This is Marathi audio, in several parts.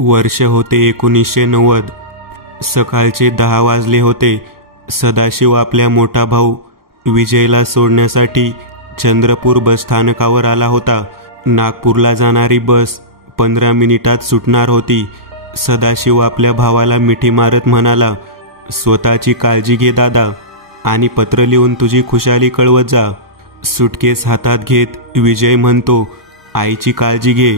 वर्ष होते 1990. सकाळचे 10 वाजले होते. सदाशिव आपल्या मोठा भाऊ विजयला सोडण्यासाठी चंद्रपूर बसस्थानकावर आला होता. नागपूरला जाणारी बस 15 मिनिटात सुटणार होती. सदाशिव आपल्या भावाला मिठी मारत म्हणाला, स्वतःची काळजी घे दादा, आणि पत्र लिहून तुझी खुशाली कळवत जा. सुटकेस हातात घेत विजय म्हणतो, आईची काळजी घे,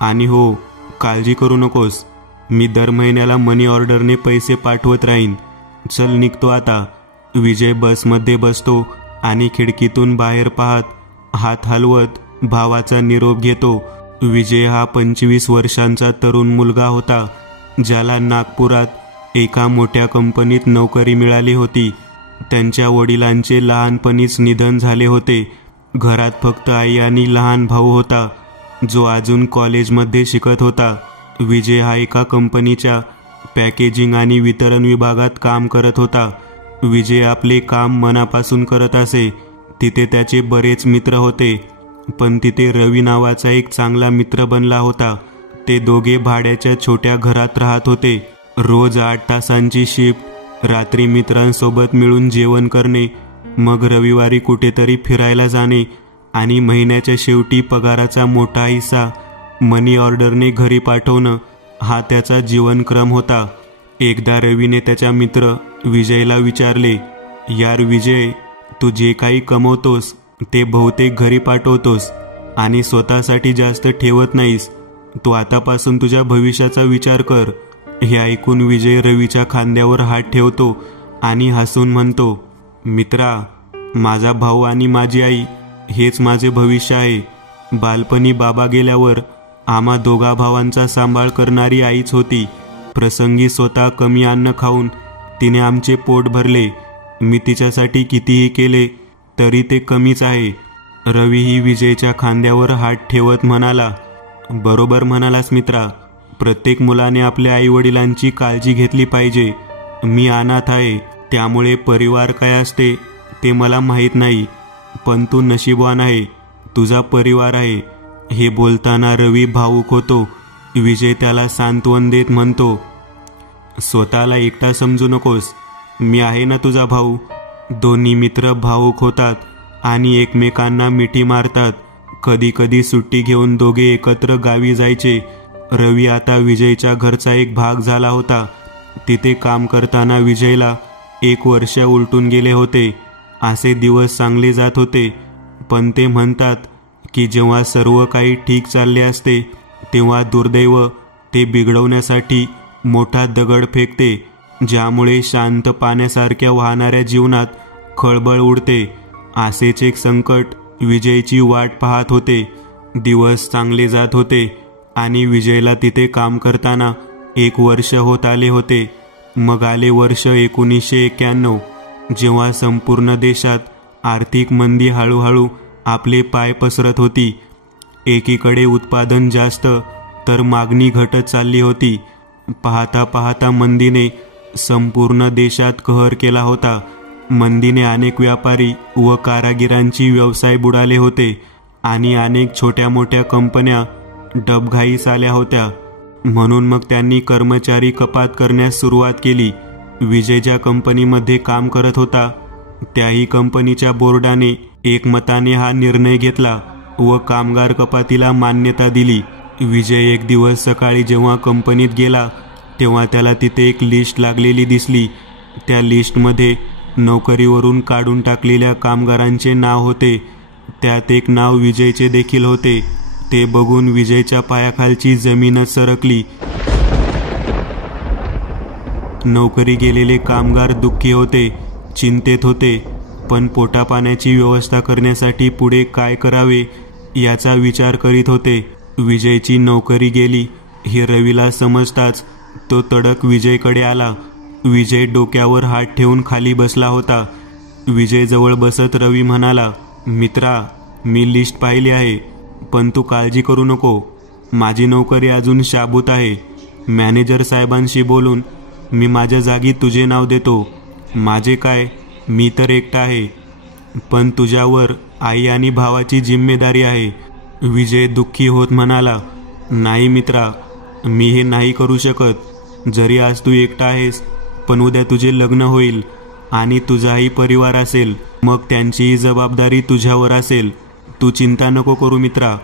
आणि हो, काळजी करू नकोस. मी दर महिन्याला मनी ऑर्डरने पैसे पाठवत राहीन. चल निघतो आता. विजय बसमध्ये बसतो आणि खिडकीतून बाहेर पाहत हात हलवत भावाचा निरोप घेतो. विजय हा 25 वर्षांचा तरुण मुलगा होता, ज्याला नागपुरात एका मोठ्या कंपनीत नोकरी मिळाली होती. त्यांच्या वडिलांचे लहानपणीच निधन झाले होते. घरात फक्त आई आणि लहान भाऊ होता, जो अजून कॉलेजमध्ये शिकत होता. विजय हा एका कंपनीच्या पॅकेजिंग आणि वितरण विभागात काम करत होता. विजय आपले काम मनापासून करत असे. तिथे त्याचे बरेच मित्र होते, पण तिथे रवी नावाचा एक चांगला मित्र बनला होता. ते दोघे भाड्याच्या छोट्या घरात राहत होते. रोज 8 तासांची शिफ्ट, रात्री मित्रांसोबत मिळून जेवण करणे, मग रविवारी कुठेतरी फिरायला जाणे, आणि महिन्याच्या शेवटी पगाराचा मोठा हिस्सा मनी ऑर्डरने घरी पाठवणं, हा त्याचा जीवनक्रम होता. एकदा रवीने त्याच्या मित्र विजयला विचारले, यार विजय, तू जे काही कमवतोस ते बहुतेक घरी पाठवतोस आणि स्वतःसाठी जास्त ठेवत नाहीस. तू आतापासून तुझ्या भविष्याचा विचार कर. हे ऐकून विजय रवीच्या खांद्यावर हात ठेवतो आणि हसून म्हणतो, मित्रा, माझा भाऊ आणि माझी आई हेच माझे भविष्य आहे. बालपणी बाबा गेल्यावर आम्हा दोघा भावांचा सांभाळ करणारी आईच होती. प्रसंगी स्वतः कमी अन्न खाऊन तिने आमचे पोट भरले. मी तिच्यासाठी कितीही केले तरी ते कमीच आहे. रवीही विजयच्या खांद्यावर हात ठेवत म्हणाला, बरोबर म्हणालास मित्रा. प्रत्येक मुलाने आपल्या आईवडिलांची काळजी घेतली पाहिजे. मी अनाथ आहे, त्यामुळे परिवार काय असते ते मला माहीत नाही, पण तू नशीबवान आहे, तुझा परिवार आहे. हे बोलताना रवी भावुक होतो. विजय त्याला सांत्वन देत म्हणतो, स्वतःला एकटा समजू नकोस, मी आहे ना तुझा भाऊ. दोन्ही मित्र भावुक होतात आणि एकमेकांना मिठी मारतात. कधी कधी सुट्टी घेऊन दोघे एकत्र गावी जायचे. रवी आता विजयच्या घरचा एक भाग झाला होता. तिथे काम करताना विजयला 1 वर्ष उलटून गेले होते. असे दिवस चांगले जात होते, पण ते म्हणतात की जेव्हा सर्व काही ठीक चालले असते तेव्हा दुर्दैव ते बिघडवण्यासाठी मोठा दगड फेकते, ज्यामुळे शांत पाण्यासारख्या वाहणाऱ्या जीवनात खळबळ उडते. असेच एक संकट विजयची वाट पाहत होते. दिवस चांगले जात होते आणि विजयला तिथे काम करताना 1 वर्ष होत आले होते. मग आले वर्ष 1991, जेव्हा संपूर्ण देशात आर्थिक मंदी हळूहळू आपले पाय पसरत होती. एकीकडे उत्पादन जास्त तर मागणी घटत चालली होती. पाहता पाहता मंदीने संपूर्ण देशात कहर केला होता. मंदीने अनेक व्यापारी व कारागिरांची व्यवसाय बुडाले होते आणि अनेक छोट्या मोठ्या कंपन्या डबघाईस आल्या होत्या. म्हणून मग त्यांनी कर्मचारी कपात करण्यास सुरुवात केली. विजय ज्या कंपनीमध्ये काम करत होता त्याही कंपनीच्या बोर्डाने एकमताने हा निर्णय घेतला व कामगार कपातीला मान्यता दिली. विजय एक दिवस सकाळी जेव्हा कंपनीत गेला तेव्हा त्याला तिथे एक लिस्ट लागलेली दिसली. त्या लिस्टमध्ये नोकरीवरून काढून टाकलेल्या कामगारांचे नाव होते. त्यात एक नाव विजयचे देखील होते. ते बघून विजयच्या पायाखालची जमीनच सरकली. नोकरी गेलेले कामगार दुःखी होते, चिंतेत होते, पण पोटापाण्याची व्यवस्था करण्यासाठी पुढे काय करावे याचा विचार करीत होते. विजयची नोकरी गेली हे रवीला समजताच तो तडक विजयकडे आला. विजय डोक्यावर हात ठेवून खाली बसला होता. विजय जवळ बसत रवी म्हणाला, मित्रा, मी लिस्ट पाहिली आहे, पण तू काळजी करू नको. माझी नोकरी अजून शाबूत आहे. मॅनेजर साहेबांशी बोलून मी माझ्या जागी तुझे नाव देतो. माझे काय, मी तर एकटा आहे, पण तुझ्यावर आई आणि भावाची जिम्मेदारी आहे. विजय दुःखी होत म्हणाला, नाही मित्रा, मी हे नाही करू शकत. जरी आज तू एकटा आहेस, पण उद्या तुझे लग्न होईल आणि तुझाही परिवार असेल, मग त्यांचीही जबाबदारी तुझ्यावर असेल. तू चिंता नको करू मित्रा.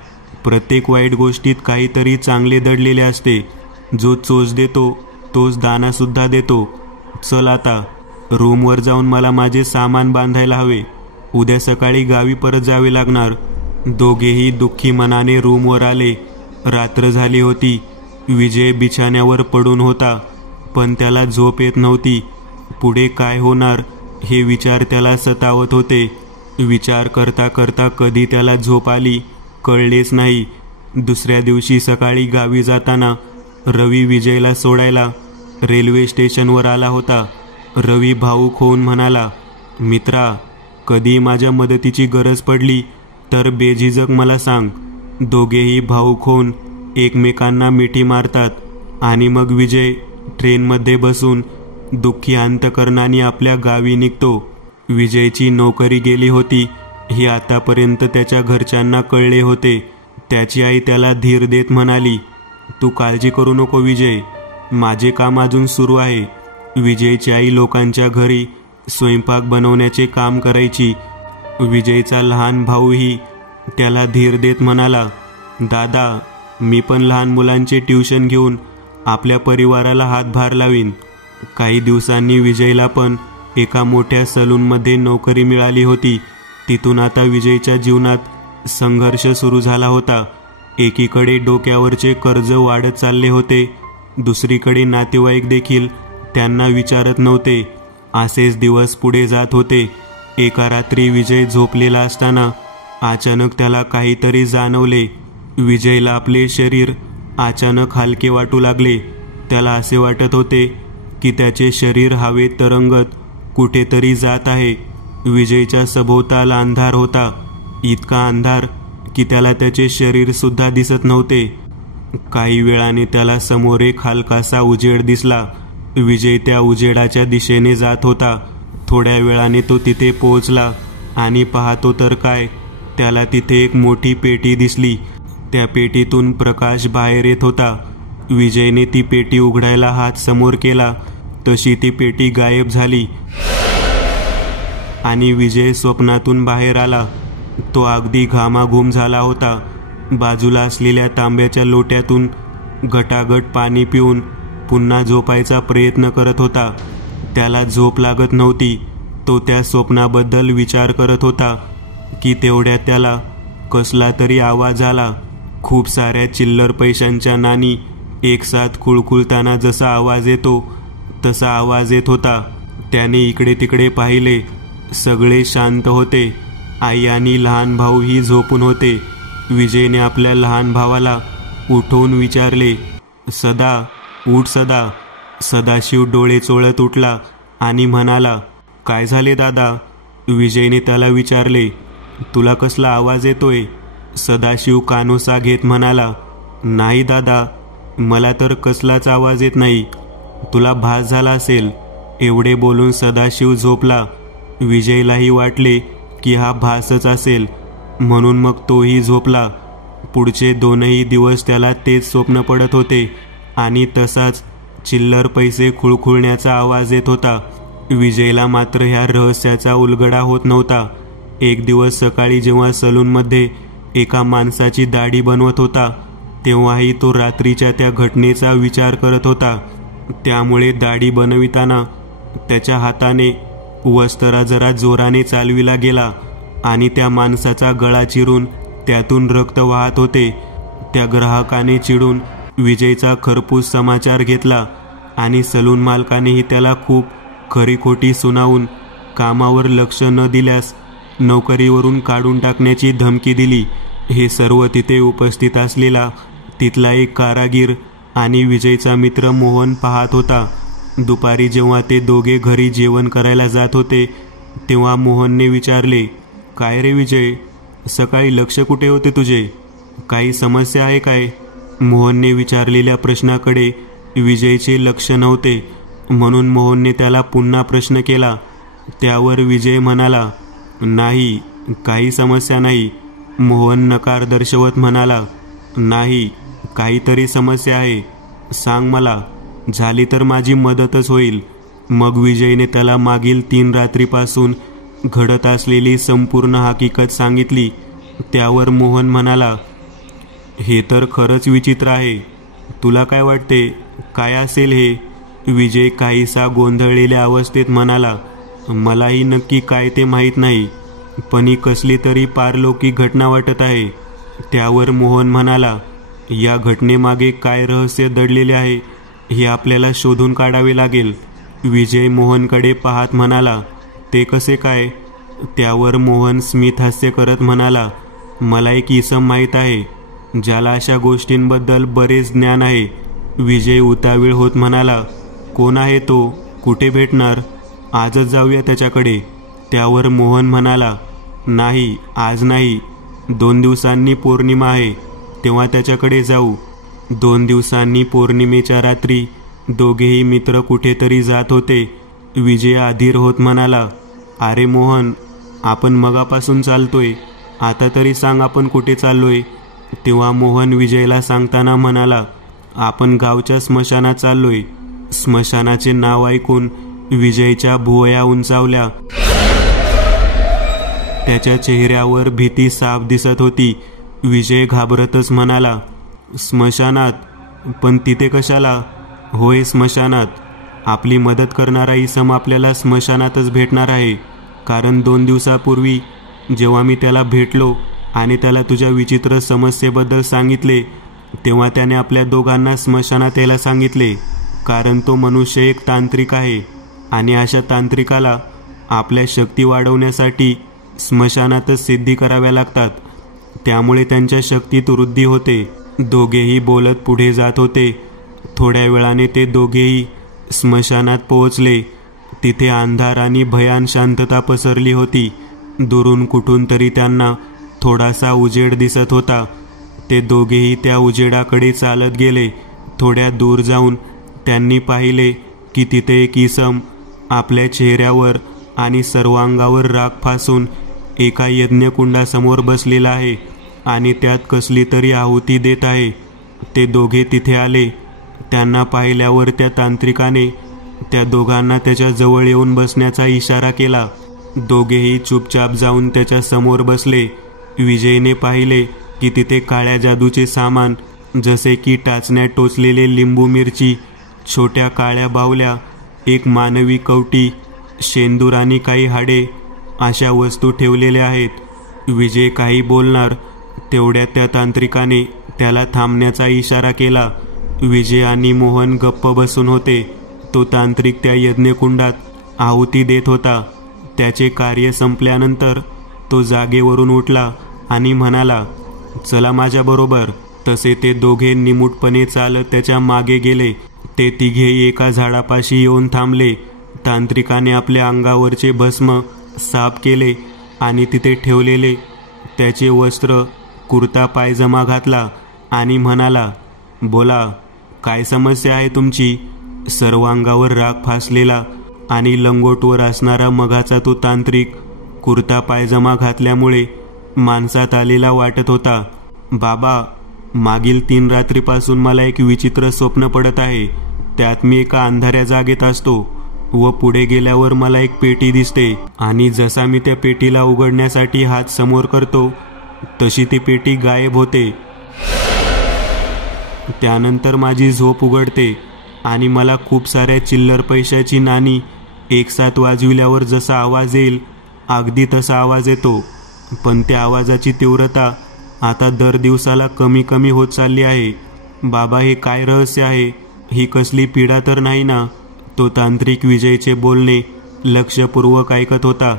प्रत्येक वाईट गोष्टीत काहीतरी चांगले दडलेले असते. जो चोच देतो तोच दानासुद्धा देतो. चल आता रूमवर जाऊन मला माझे सामान बांधायला हवे. उद्या सकाळी गावी परत जावे लागणार. दोघेही दुःखी मनाने रूमवर आले. रात्र झाली होती. विजय बिछाण्यावर पडून होता, पण त्याला झोप येत नव्हती. पुढे काय होणार हे विचार त्याला सतावत होते. विचार करता करता कधी त्याला झोप आली कळलेच नाही. दुसऱ्या दिवशी सकाळी गावी जाताना रवी विजयला सोडायला रेल्वे स्टेशनवर आला होता. रवी भाऊक होऊन म्हणाला, मित्रा, कधी माझ्या मदतीची गरज पडली तर बेझिजक मला सांग. दोघेही भाऊक होऊन एकमेकांना मिठी मारतात आणि मग विजय ट्रेनमध्ये बसून दुःखी अंतकरणाने आपल्या गावी निघतो. विजयची नोकरी गेली होती हे आतापर्यंत त्याच्या घरच्यांना कळले होते. त्याची आई त्याला धीर देत म्हणाली, तू काळजी करू नको विजय, माझे काम अजून सुरू आहे. विजयची आई लोकांच्या घरी स्वयंपाक बनवण्याचे काम करायची. विजयचा लहान भाऊही त्याला धीर देत म्हणाला, दादा, मी पण लहान मुलांचे ट्युशन घेऊन आपल्या परिवाराला हातभार लावीन. काही दिवसांनी विजयला पण एका मोठ्या सलूनमध्ये नोकरी मिळाली होती. तिथून आता विजयच्या जीवनात संघर्ष सुरू झाला होता. एकीकडे डोक्यावरचे कर्ज वाढत चालले होते, दुसरीकडे नातेवाईक देखील त्यांना विचारत नव्हते. असेच दिवस पुढे जात होते. एका रात्री विजय झोपलेला असताना अचानक त्याला काहीतरी जाणवले. विजयला आपले शरीर अचानक हलके वाटू लागले. त्याला असे वाटत होते की त्याचे शरीर हवेत तरंगत कुठेतरी जात आहे. विजयच्या सभोवताल अंधार होता, इतका अंधार की त्याला त्याचे शरीर सुद्धा दिसत नव्हते. काही वेळाने त्याला समोर एक हलकासा उजेड दिसला. विजय त्या उजेडाच्या दिशेने जात होता. थोड्या वेळाने तो तिथे पोहोचला आणि पाहतो तर काय, त्याला तिथे एक मोठी पेटी दिसली. त्या पेटीतून प्रकाश बाहेर येत होता. विजयने ती पेटी उघडायला हात समोर केला तशी ती पेटी गायब झाली आणि विजय स्वप्नातून बाहेर आला. तो अगदी घामाघूम झाला होता. बाजूला असलेल्या तांब्याच्या लोट्यातून गटागट पाणी पिऊन पुन्हा झोपायचा प्रयत्न करत होता. त्याला झोप लागत नव्हती. तो त्या स्वप्नाबद्दल विचार करत होता की तेवढ्यात त्याला कसला तरी आवाज आला. खूप साऱ्या चिल्लर पैशांच्या नाणी एकसाथ खुळखुळताना जसा आवाज येतो तसा आवाज येत होता. त्याने इकडे तिकडे पाहिले. सगळे शांत होते. आई आणि लहान भाऊही झोपून होते. विजयने आपल्या लहान भावाला उठवून विचारले, सदा, उठ सदा. सदाशिव डोळे चोळत उठला आणि म्हणाला, काय झाले दादा? विजयने त्याला विचारले, तुला कसला आवाज येतोय? सदाशिव कानोसा घेत म्हणाला, नाही दादा, मला तर कसलाच आवाज येत नाही. तुला भास झाला असेल. एवढे बोलून सदाशिव झोपला. विजयलाही वाटले की हा भासच असेल, म्हणून मग तोही झोपला. पुढचे 2 दिवस त्याला तेच स्वप्न पडत होते आणि तसाच चिल्लर पैसे खुळखुळण्याचा आवाज येत होता. विजयला मात्र ह्या रहस्याचा उलगडा होत नव्हता. एक दिवस सकाळी जेव्हा सलूनमध्ये एका माणसाची दाढी बनवत होता, तेव्हाही तो रात्रीच्या त्या घटनेचा विचार करत होता. त्यामुळे दाढी बनविताना त्याच्या हाताने वस्त्रा जरा जोराने चालविला गेला आणि त्या माणसाचा गळा चिरून त्यातून रक्त वाहत होते. त्या ग्राहकाने चिडून विजयचा खरपूस समाचार घेतला आणि सलून मालकानेही त्याला खूप खरीखोटी सुनावून कामावर लक्ष न दिल्यास नोकरीवरून काढून टाकण्याची धमकी दिली. हे सर्व तिथे उपस्थित असलेला तिथला एक कारागीर आणि विजयचा मित्र मोहन पाहत होता. दुपारी जेव्हा ते दोघे घरी जेवण करायला जात होते तेव्हा मोहनने विचारले, काय रे विजय, सकाळी लक्ष कुठे होते तुझे? काही समस्या आहे काय? मोहनने विचारलेल्या प्रश्नाकडे विजयचे लक्ष नव्हते, म्हणून मोहनने त्याला पुन्हा प्रश्न केला. त्यावर विजय म्हणाला, नाही, काही समस्या नाही. मोहन नकार दर्शवत म्हणाला, नाही, काहीतरी समस्या आहे. सांग मला, झाली तर माझी मदतच होईल. मग विजयने त्याला मागील 3 रात्रीपासून घडत असलेली संपूर्ण हकीकत सांगितली. त्यावर मोहन म्हणाला, हे तर खरंच विचित्र आहे. तुला काय वाटते, काय असेल हे? विजय काहीसा गोंधळलेल्या अवस्थेत म्हणाला, मलाही नक्की काय ते माहीत नाही, पण ही कसली तरी पारलौकिक घटना वाटत आहे. त्यावर मोहन म्हणाला, या घटनेमागे काय रहस्य दडलेले आहे हे आपल्याला शोधून काढावे लागेल. विजय मोहनकडे पाहत म्हणाला, ते कसे काय? त्यावर मोहन स्मित हास्य करत म्हणाला, मला एक इसम माहीत आहे, ज्याला अशा गोष्टींबद्दल बरेच ज्ञान आहे. विजय उतावीळ होत म्हणाला, कोण आहे तो? कुठे भेटणार? आजच जाऊया त्याच्याकडे. त्यावर मोहन म्हणाला, नाही, आज नाही. 2 दिवसांनी पौर्णिमा आहे, तेव्हा त्याच्याकडे जाऊ. 2 दिवसांनी पौर्णिमेच्या रात्री दोघेही मित्र कुठेतरी जात होते. विजय अधीर होत म्हणाला, अरे मोहन, आपण मगापासून चालतोय, आता तरी सांग आपण कुठे चाललोय? तेव्हा मोहन विजयला सांगताना म्हणाला, आपण गावच्या स्मशानात चाललोय. स्मशानाचे नाव ऐकून विजयच्या भुवया उंचावल्या. त्याच्या चेहऱ्यावर भीती साफ दिसत होती. विजय घाबरतच म्हणाला, स्मशानात? पण तिथे कशाला? होय, स्मशानात. आपली मदत करणारा इसम आपल्याला स्मशानातच भेटणार आहे. कारण 2 दिवसापूर्वी जेव्हा मी त्याला भेटलो आणि त्याला तुझ्या विचित्र समस्येबद्दल सांगितले, तेव्हा त्याने आपल्या दोघांना स्मशानात यायला सांगितले. कारण तो मनुष्य एक तांत्रिक आहे आणि अशा तांत्रिकाला आपल्या शक्ती वाढवण्यासाठी स्मशानातच सिद्धी कराव्या लागतात. त्यामुळे त्यांच्या शक्तीत वृद्धी होते. दोघेही बोलत पुढे जात होते. थोड्या वेळाने ते दोघेही स्मशानात पोहोचले. तिथे अंधार आणि भयान शांतता पसरली होती. दुरून कुठून तरी त्यांना थोडासा उजेड दिसत होता. ते दोघेही त्या उजेडाकडे चालत गेले. थोड्या दूर जाऊन त्यांनी पाहिले की तिथे एक इसम आपल्या चेहऱ्यावर आणि सर्वांगावर राख फासून एका यज्ञकुंडासमोर बसलेला आहे आणि त्यात कसली तरी आहुती देत आहे. ते दोघे तिथे आले. त्यांना पाहिल्यावर त्या तांत्रिकाने त्या दोघांना त्याच्या जवळ येऊन बसण्याचा इशारा केला. दोघेही चुपचाप जाऊन त्याच्या समोर बसले. विजयने पाहिले की तिथे काळ्या जादूचे सामान, जसे की टाचण्यात टोचलेले लिंबू मिरची, छोट्या काळ्या बाहुल्या, एक मानवी कवटी, शेंदूर आणि काही हाडे, अशा वस्तू ठेवलेल्या आहेत. विजय काही बोलणार तेवढ्यात त्या तांत्रिकाने त्याला थांबण्याचा इशारा केला. विजय आणि मोहन गप्प बसून होते. तो तांत्रिक त्या यज्ञकुंडात आहुती देत होता. त्याचे कार्य संपल्यानंतर तो जागेवरून उठला आणि म्हणाला, चला माझ्याबरोबर. तसे ते दोघे निमूटपणे चालत त्याच्या मागे गेले. ते तिघेही एका झाडापाशी येऊन थांबले. तांत्रिकाने आपल्या अंगावरचे भस्म साफ केले आणि तिथे ठेवलेले त्याचे वस्त्र, कुर्ता पायजमा घातला आणि म्हणाला, बोला, काय समस्या आहे तुमची? सर्व अंगावर राख फासलेला आणि लंगोटवर असणारा मगाचा तो तांत्रिक कुर्ता पायजमा घातल्यामुळे माणसात आलेला वाटत होता. बाबा, मागील 3 रात्रीपासून मला एक विचित्र स्वप्न पडत आहे. त्यात मी एका अंधाऱ्या जागेत असतो व पुढे गेल्यावर मला एक पेटी दिसते आणि जसा मी त्या पेटीला उघडण्यासाठी हात समोर करतो तशी ती पेटी गायब होते. त्यानंतर माझी झोप उघडते आणि मला खूप साऱ्या चिल्लर पैशाची नाणी एकसाथ वाजविल्यावर जसा आवाज येईल अगदी तसा आवाज येतो. पण त्या आवाजाची तीव्रता आता दर दिवसाला कमी कमी होत चालली आहे. बाबा, हे काय रहस्य आहे? ही कसली पीडा तर नाही ना? तो तांत्रिक विजयचे बोलणे लक्षपूर्वक ऐकत होता.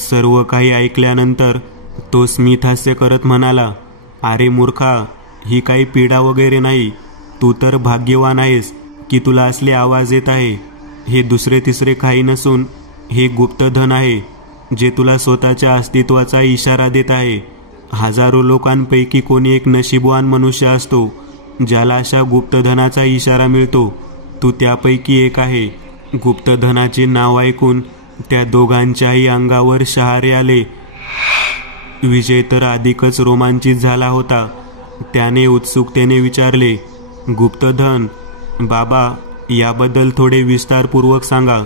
सर्व काही ऐकल्यानंतर तो स्मित हास्य करत म्हणाला, अरे मूर्खा, ही काही पीडा वगैरे नाही. तू तर भाग्यवान आहेस की तुला असले आवाज येत आहे. हे दुसरे तिसरे काही नसून हे गुप्तधन आहे, जे तुला स्वतःच्या अस्तित्वाचा इशारा देत आहे. हजारो लोकांपैकी कोणी एक नशीबवान मनुष्य असतो ज्याला अशा गुप्तधनाचा इशारा मिळतो. तू त्यापैकी एक आहे. गुप्तधनाचे नाव ऐकून त्या दोघांच्याही अंगावर शहारे आले. विजय तर अधिकच रोमांचित झाला होता. त्याने उत्सुकतेने विचारले, गुप्तधन? बाबा, याबद्दल थोडे विस्तारपूर्वक सांगा.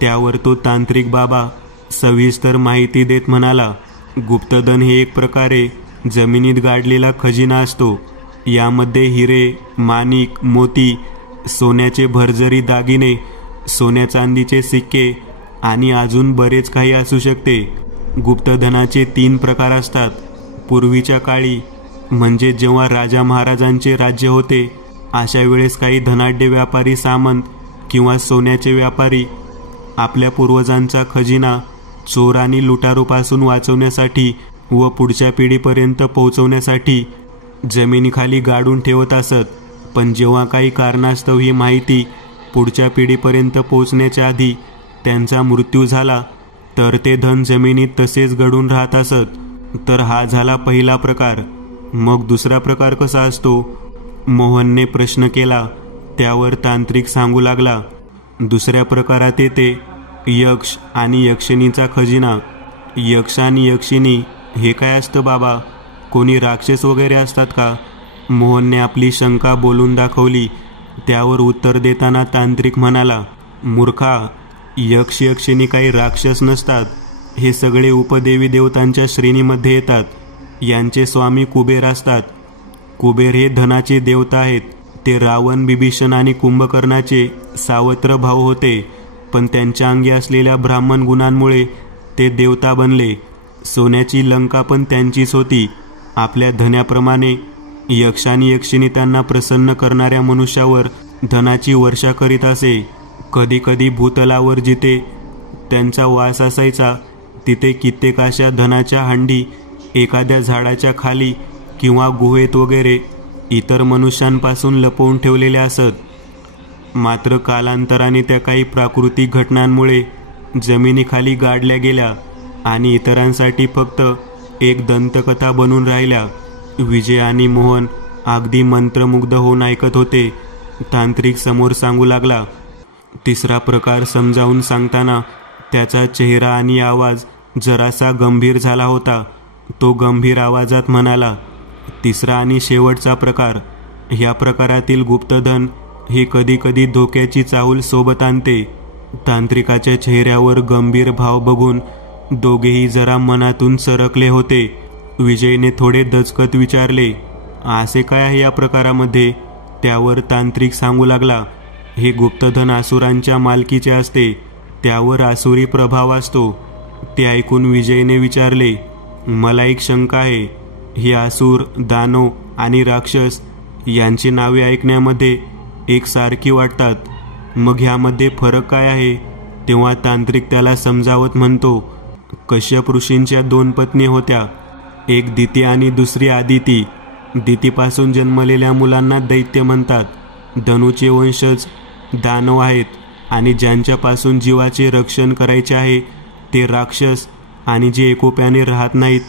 त्यावर तो तांत्रिक बाबा सविस्तर माहिती देत म्हणाला, गुप्तधन हे एक प्रकारे जमिनीत गाडलेला खजिना असतो. यामध्ये हिरे, माणिक, मोती, सोन्याचे भरजरी दागिने, सोन्या चांदीचे सिक्के आणि अजून बरेच काही असू शकते. गुप्तधनाचे 3 प्रकार असतात. पूर्वीच्या काळी म्हणजे जेव्हा राजा महाराजांचे राज्य होते, अशा वेळेस काही धनाढ्य व्यापारी सामंत किंवा सोन्याचे व्यापारी आपल्या पूर्वजांचा खजिना चोर आणि लुटारूपासून वाचवण्यासाठी व पुढच्या पिढीपर्यंत पोहोचवण्यासाठी जमिनीखाली गाडून ठेवत असत. पण जेव्हा काही कारणास्तव ही माहिती पुढच्या पिढीपर्यंत पोहोचण्याच्या आधी त्यांचा मृत्यू झाला, तर ते धन जमिनीत तसेच गडून राहत असत. तर हा झाला पहिला प्रकार. मग दुसरा प्रकार कसा असतो? मोहनने प्रश्न केला. त्यावर तांत्रिक सांगू लागला, दुसऱ्या प्रकारात येते यक्ष आणि यक्षिणीचा खजिना. यक्ष आणि यक्षिणी हे काय असतं बाबा? कोणी राक्षस वगैरे असतात का? मोहनने आपली शंका बोलून दाखवली. त्यावर उत्तर देताना तांत्रिक म्हणाला, मूर्खा, यक्ष यक्षिणी काही राक्षस नसतात. हे सगळे उपदेवी देवतांच्या श्रेणीमध्ये येतात. यांचे स्वामी कुबेर असतात. कुबेर हे धनाचे देवता आहेत. ते रावण, बिभीषण आणि कुंभकर्णाचे सावत्र भाऊ होते, पण त्यांच्या अंगी असलेल्या ब्राह्मण गुणांमुळे ते देवता बनले. सोन्याची लंका पण त्यांचीच होती. आपल्या धन्याप्रमाणे यक्ष आणि यक्षिणी त्यांना प्रसन्न करणाऱ्या मनुष्यावर धनाची वर्षा करीत असे. कधी कधी भूतलावर जिथे त्यांचा वास असायचा, तिथे कित्येक अशा धनाच्या हंडी एखाद्या झाडाच्या खाली किंवा गुहेत वगैरे इतर मनुष्यांपासून लपवून ठेवलेल्या असत. मात्र कालांतराने त्या काही प्राकृतिक घटनांमुळे जमिनीखाली गाडल्या गेल्या आणि इतरांसाठी फक्त एक दंतकथा बनून राहिल्या. विजय आणि मोहन अगदी मंत्रमुग्ध होऊन ऐकत होते. तांत्रिक समोर सांगू लागला. तिसरा प्रकार समजावून सांगताना त्याचा चेहरा आणि आवाज जरासा गंभीर झाला होता. तो गंभीर आवाजात म्हणाला, तिसरा आणि शेवटचा प्रकार. ह्या प्रकारातील गुप्तधन हे कधी कधी धोक्याची चाहूल सोबत आणते. तांत्रिकाच्या चेहऱ्यावर गंभीर भाव बघून दोघेही जरा मनातून सरकले होते. विजयने थोडे दचकत विचारले, असे काय आहे या प्रकारामध्ये? त्यावर तांत्रिक सांगू लागला, हे गुप्तधन असुरांच्या मालकीचे असते. त्यावर आसुरी प्रभाव असतो. ते ऐकून विजयने विचारले, मला एक शंका आहे. हे असुर, दानव आणि राक्षस यांची नावे ऐकण्यामध्ये एकसारखी वाटतात. मग ह्यामध्ये फरक काय आहे? तेव्हा तांत्रिक त्याला समजावत म्हणतो, कश्यप ऋषींच्या 2 पत्नी होत्या. एक दिती आणि दुसरी आदिती. दितीपासून जन्मलेल्या मुलांना दैत्य म्हणतात. धनुचे वंशज दानव आहेत आणि ज्यांच्यापासून जीवाचे रक्षण करायचे आहे ते राक्षस. आणि जे एकोप्याने राहत नाहीत,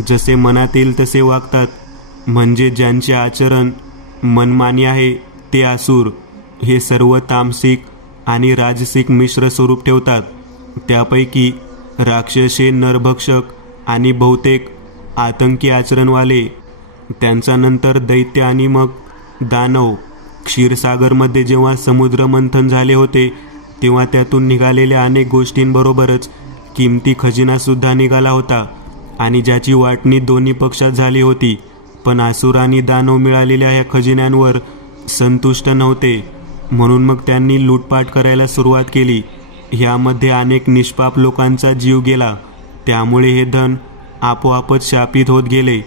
जसे मनात येईल तसे वागतात, म्हणजे ज्यांचे आचरण मनमानी आहे ते असुर. हे सर्व तामसिक आणि राजसिक मिश्र स्वरूप ठेवतात. त्यापैकी राक्षस हे नरभक्षक आणि बहुतेक आतंकी आचरणवाले. त्यांचा नंतर दैत्य आणि मग दानव. क्षीरसागरमध्ये जेव्हा समुद्र मंथन झाले होते, तेव्हा त्यातून निघालेल्या अनेक गोष्टींबरोबरच किमती खजिनासुद्धा निघाला होता आणि ज्याची वाटणी दोन्ही पक्षात झाली होती. पण असुर आणि दानव मिळालेल्या ह्या खजिन्यांवर संतुष्ट नव्हते, म्हणून मग त्यांनी लूटपाट करायला सुरुवात केली. ह्यामध्ये अनेक निष्पाप लोकांचा जीव गेला. त्यामुळे हे धन आपोआपच शापित होत गेले.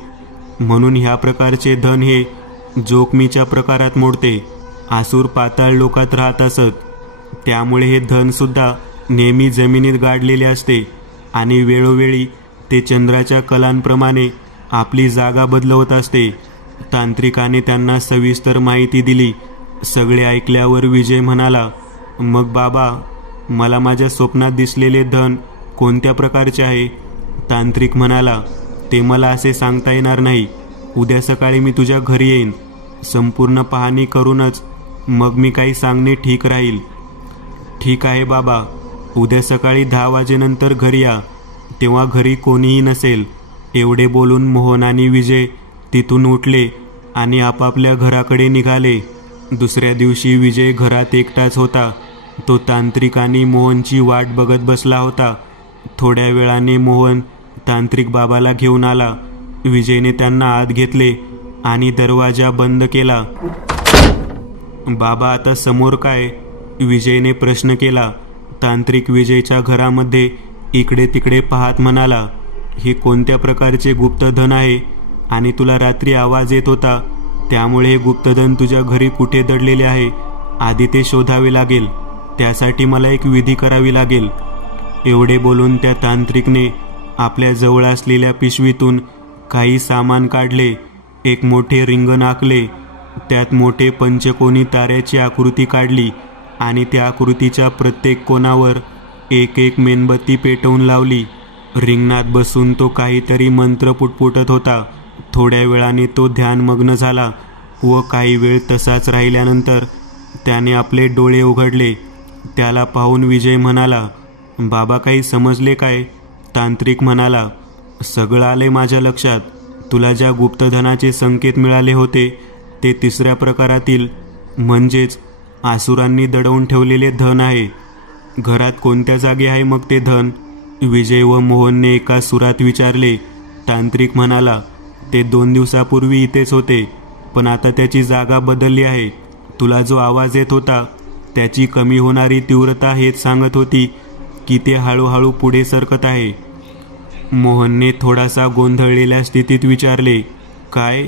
म्हणून ह्या प्रकारचे धन हे जोखमीच्या प्रकारात मोडते. असुर पाताळ लोकात राहत असत. त्यामुळे हे धन सुद्धा नेहमी जमिनीत गाडलेले असते आणि वेळोवेळी ते चंद्राच्या कलांप्रमाणे आपली जागा बदलवत असते. तांत्रिकाने त्यांना सविस्तर माहिती दिली. सगळे ऐकल्यावर विजय म्हणाला, मग बाबा, मला माझ्या स्वप्नात दिसलेले धन कोणत्या प्रकारचे आहे? तांत्रिक म्हणाला, ते मला असे सांगता येणार नाही. उद्या सकाळी मी तुझ्या घरी येईन. संपूर्ण पाहणी करूनच मग मी काही सांगणे ठीक राहील. ठीक आहे बाबा, उद्या सकाळी 10 वाजेनंतर घरी या. तेव्हा घरी कोणीही नसेल. एवढे बोलून मोहन आणि विजय तिथून उठले आणि आपापल्या घराकडे निघाले. दुसऱ्या दिवशी विजय घरात एकटाच होता. तो तांत्रिक आणि मोहनची वाट बघत बसला होता. थोड्या वेळाने मोहन तांत्रिक बाबाला घेऊन आला. विजयने त्यांना आत घेतले आणि दरवाजा बंद केला. बाबा, आता समोर काय? विजयने प्रश्न केला. तांत्रिक विजयच्या घरामध्ये इकडे तिकडे पाहत म्हणाला, हे कोणत्या प्रकारचे गुप्तधन आहे? आणि तुला रात्री आवाज येत होता, त्यामुळे हे गुप्तधन तुझ्या घरी कुठे दडलेले आहे? आधी ते शोधावे लागेल. त्यासाठी मला एक विधी करावी लागेल. एवढे बोलून त्या तांत्रिकने आपल्या जवळ असलेल्या पिशवीतून काही सामान काढले. एक मोठे रिंगण आखले. त्यात मोठे पंचकोनी ताऱ्याची आकृती काढली आणि त्या आकृतीच्या प्रत्येक कोणावर एक एक मेणबत्ती पेटवून लावली. रिंगणात बसून तो काहीतरी मंत्र पुटपुटत होता. थोड्या वेळाने तो ध्यानमग्न झाला व काही वेळ तसाच राहिल्यानंतर त्याने आपले डोळे उघडले. त्याला पाहून विजय म्हणाला, बाबा, काही समजले काय? तांत्रिक म्हणाला, सगळं आले माझ्या लक्षात. तुला ज्या गुप्तधनाचे संकेत मिळाले होते ते तिसऱ्या प्रकारातील, म्हणजेच आसुरांनी दडवून ठेवलेले धन आहे. घरात कोणत्या जागी आहे मग ते धन? विजय व मोहनने एका सुरात विचारले. तांत्रिक म्हणाला, ते 2 दिवसापूर्वी इथेच होते, पण आता त्याची जागा बदलली आहे. तुला जो आवाज येत होता त्याची कमी होणारी तीव्रता हेच सांगत होती की ते हळूहळू पुढे सरकत आहे. मोहनने थोडासा गोंधळलेल्या स्थितीत विचारले, काय?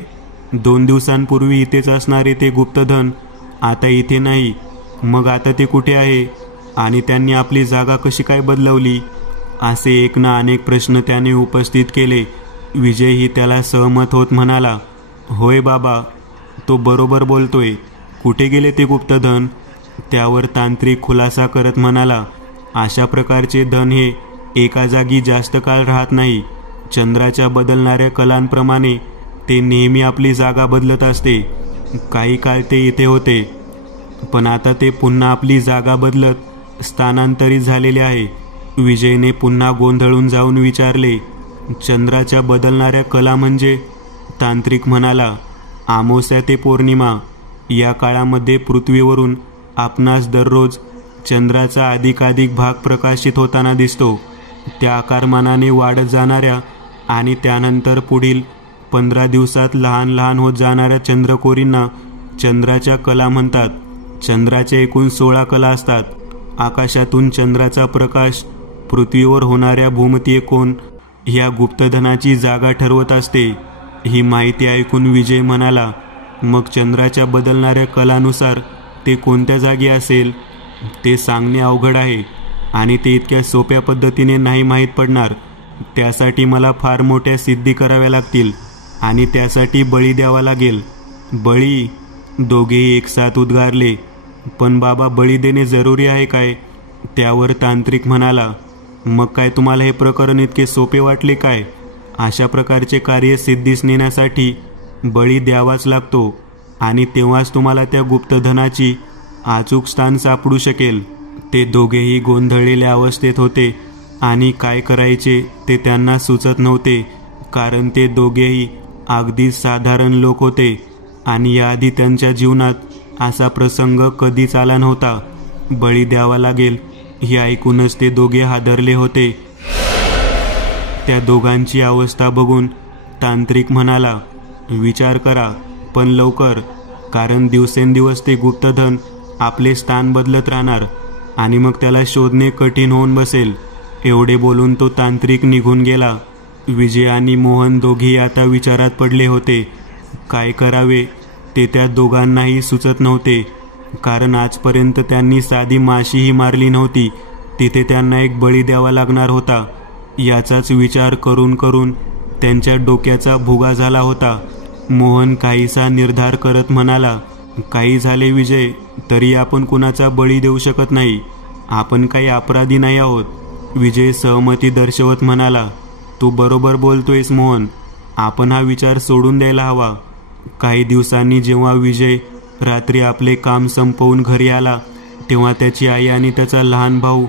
2 दिवसांपूर्वी इथेच असणारे ते गुप्तधन आता इथे नाही? मग आता ते कुठे आहे? आणि त्यांनी आपली जागा कशी काय बदलवली? असे एक ना अनेक प्रश्न त्याने उपस्थित केले. विजयही त्याला सहमत होत म्हणाला, होय बाबा, तो बरोबर बोलतोय. कुठे गेले ते गुप्तधन? त्यावर तांत्रिक खुलासा करत म्हणाला, अशा प्रकारचे धन हे एका जागी जास्त काळ राहत नाही. चंद्राच्या बदलणाऱ्या कलांप्रमाणे ते नेहमी आपली जागा बदलत असते. काही काळ ते इथे होते, पण आता ते पुन्हा आपली जागा बदलत स्थानांतरित झालेले आहे. विजयने पुन्हा गोंधळून जाऊन विचारले, चंद्राच्या बदलणाऱ्या कला म्हणजे? तांत्रिक म्हणाला, अमावस्या ते पौर्णिमा या काळामध्ये पृथ्वीवरून आपणास दररोज चंद्राचा अधिकाधिक भाग प्रकाशित होताना दिसतो. त्या आकारमानाने वाढत जाणाऱ्या आणि त्यानंतर पुढील 15 दिवसात लहान लहान होत जाणाऱ्या चंद्रकोरींना चंद्राच्या कला म्हणतात. चंद्राच्या एकूण 16 कला असतात. आकाशातून चंद्राचा प्रकाश पृथ्वीवर होणाऱ्या भूमतीय कोन ह्या गुप्तधनाची जागा ठरवत असते. ही माहिती ऐकून विजय म्हणाला, मग चंद्राच्या बदलणाऱ्या कलानुसार ते कोणत्या जागी असेल? ते सांगणे अवघड आहे आणि ते इतक्या सोप्या पद्धतीने नाही माहीत पडणार. त्यासाठी मला फार मोठ्या सिद्धी कराव्या लागतील आणि त्यासाठी बळी द्यावा लागेल. बळी? दोघेही एकसाथ उद्गारले. पण बाबा, बळी देणे जरुरी आहे काय? त्यावर तांत्रिक म्हणाला, मग काय तुम्हाला हे प्रकरण इतके सोपे वाटले काय? अशा प्रकारचे कार्य सिद्धीस नेण्यासाठी बळी द्यावाच लागतो आणि तेव्हाच तुम्हाला त्या गुप्तधनाची अचूक स्थान सापडू शकेल. ते दोघेही गोंधळलेल्या अवस्थेत होते आणि काय करायचे ते त्यांना सुचत नव्हते, कारण ते दोघेही अगदी साधारण लोक होते आणि याआधी त्यांच्या जीवनात असा प्रसंग कधीच आला नव्हता. बळी द्यावा लागेल हे ऐकूनच ते दोघे हादरले होते. त्या दोघांची अवस्था बघून तांत्रिक म्हणाला, विचार करा, पण लवकर, कारण दिवसेंदिवस ते गुप्तधन आपले स्थान बदलत राहणार आणि मग त्याला शोधणे कठीण होऊन बसेल. एवढे बोलून तो तांत्रिक निघून गेला. विजय आणि मोहन दोघेही आता विचारात पडले होते. काय करावे ते त्या दोघांनाही सुचत नव्हते, कारण आजपर्यंत त्यांनी साधी माशीही मारली नव्हती. तिथे त्यांना एक बळी द्यावा लागणार होता. याचाच विचार करून करून त्यांच्या डोक्याचा भुगा झाला होता. मोहन काहीसा निर्धार करत म्हणाला, काही झाले विजय, तरी आपण कुणाचा बळी देऊ शकत नाही. आपण काही अपराधी नाही आहोत. विजय सहमती दर्शवत म्हणाला, तू बरोबर बोलतोयस मोहन. आपण हा विचार सोडून द्यायला हवा. काही दिवसांनी जेव्हा विजय रात्री आपले काम संपवून घरी आला तेव्हा त्याची आई आणि त्याचा लहान भाऊ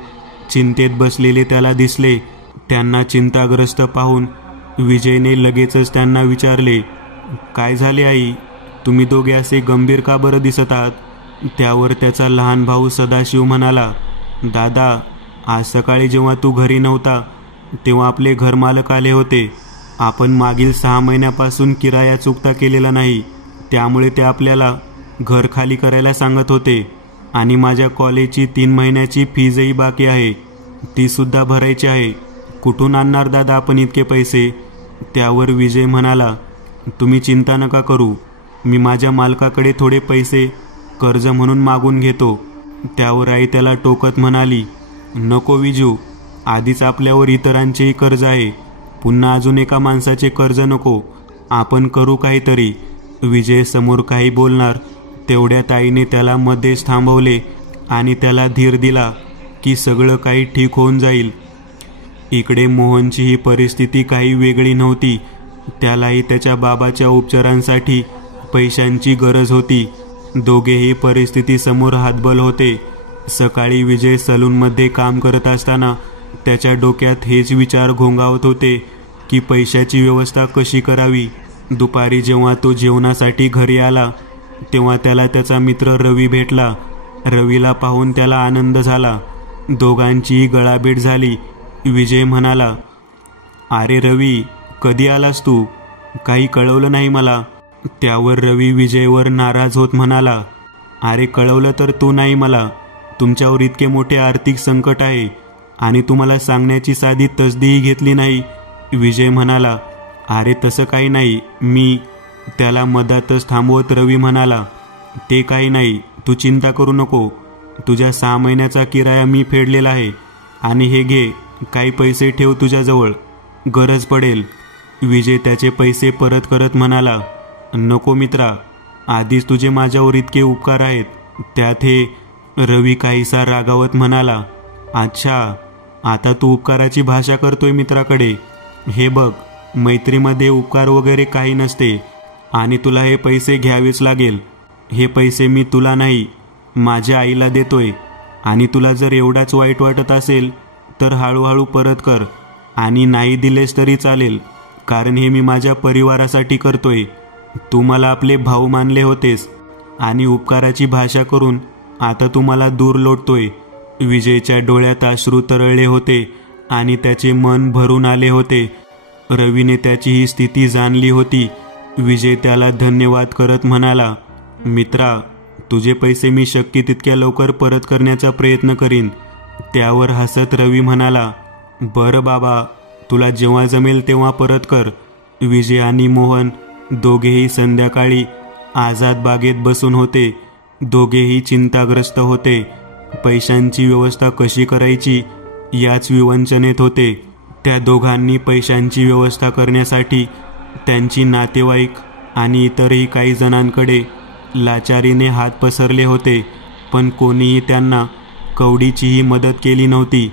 चिंतेत बसलेले त्याला दिसले. त्यांना चिंताग्रस्त पाहून विजयने लगेचच त्यांना विचारले, काय झाले आई? तुम्ही दोघे असे गंभीर का बरं दिसत आहात? त्यावर त्याचा लहान भाऊ सदाशिव म्हणाला, दादा, आज सकाळी जेव्हा तू घरी नव्हता तेव्हा आपले घरमालक आले होते. आपण मागील 6 महिन्यापासून किराया चुकता केलेला नाही, त्यामुळे ते आपल्याला घर खाली करायला सांगत होते. आणि माझ्या कॉलेजची 3 महिन्याची फीजही बाकी आहे, ती सुद्धा भरायची आहे. कुठून आणणार दादा आपण इतके पैसे? त्यावर विजय म्हणाला, तुम्ही चिंता नका करू, मी माझ्या मालकाकडे थोडे पैसे कर्ज म्हणून मागून घेतो. त्यावर आई त्याला टोकत म्हणाली, नको विजू, आधीच आपल्यावर इतरांचेही कर्ज आहे, पुन्हा अजून एका माणसाचे कर्ज नको. आपण करू काहीतरी. विजय समोर काही बोलणार तेवढ्यात आईने त्याला मध्येच थांबवले आणि त्याला धीर दिला की सगळं काही ठीक होऊन जाईल. इकडे मोहनची ही परिस्थिती काही वेगळी नव्हती. त्यालाही त्याच्या बाबाच्या उपचारांसाठी पैशांची गरज होती. दोघेही परिस्थितीसमोर हातबल होते. सकाळी विजय सलूनमध्ये काम करत असताना त्याच्या डोक्यात हेच विचार घोंगावत होते की पैशाची व्यवस्था कशी करावी. दुपारी जेव्हा तो जेवणासाठी घरी आला तेव्हा त्याला त्याचा मित्र रवी भेटला. रवीला पाहून त्याला आनंद झाला. दोघांचीही गळाभेट झाली. विजय म्हणाला, अरे रवी, कधी आलास तू? काही कळवलं नाही मला. त्यावर रवी विजयवर नाराज होत म्हणाला, अरे कळवलं तर तू नाही मला. तुमच्यावर इतके मोठे आर्थिक संकट आहे आणि तुम्हाला सांगण्याची साधी तसदीही घेतली नाही. विजय म्हणाला, अरे तसं काही नाही. मी त्याला मधातच थांबवत रवी म्हणाला, ते काही नाही, तू चिंता करू नको. तुझ्या 6 महिन्याचा किराया मी फेडलेला आहे आणि हे घे, काही पैसे ठेव तुझ्याजवळ, गरज पडेल. विजय त्याचे पैसे परत करत म्हणाला, नको मित्रा, आधीच तुझे माझ्यावर इतके उपकार आहेत, त्यात हे. रवी काहीसा रागावत म्हणाला, अच्छा, आता तू उपकाराची भाषा करतोय मित्राकडे. हे बघ, मैत्रीमध्ये उपकार वगैरे काही नसते आणि तुला हे पैसे घ्यावेच लागेल. हे पैसे मी तुला नाही, माझ्या आईला देतोय. आणि तुला जर एवढाच वाईट वाटत असेल तर हळूहळू परत कर, आणि नाही दिलेस तरी चालेल, कारण हे मी माझ्या परिवारासाठी करतोय. तू मला आपले भाऊ मानले होतेस आणि उपकाराची भाषा करून आता तू मला दूर लोटतोय. विजयच्या डोळ्यात अश्रू तरळले होते आणि त्याचे मन भरून आले होते. रवीने त्याची ही स्थिती जाणली होती. विजय त्याला धन्यवाद करत म्हणाला, मित्रा, तुझे पैसे मी शक्य तितक्या लवकर परत करण्याचा प्रयत्न करीन. त्यावर हसत रवी म्हणाला, बरं बाबा, तुला जेव्हा जमेल तेव्हा परत कर. विजय आणि मोहन दोघेही संध्याकाळी आझाद बागेत बसून होते. दोघेही चिंताग्रस्त होते. पैशांची व्यवस्था कशी करायची याच विवंचनेत होते. त्या दोघांनी पैशांची व्यवस्था करण्यासाठी त्यांची नातेवाईक आणि इतरही काही जणांकडे लाचारीने हात पसरले होते, पण कोणीही त्यांना कवडीचीही मदत केली नव्हती.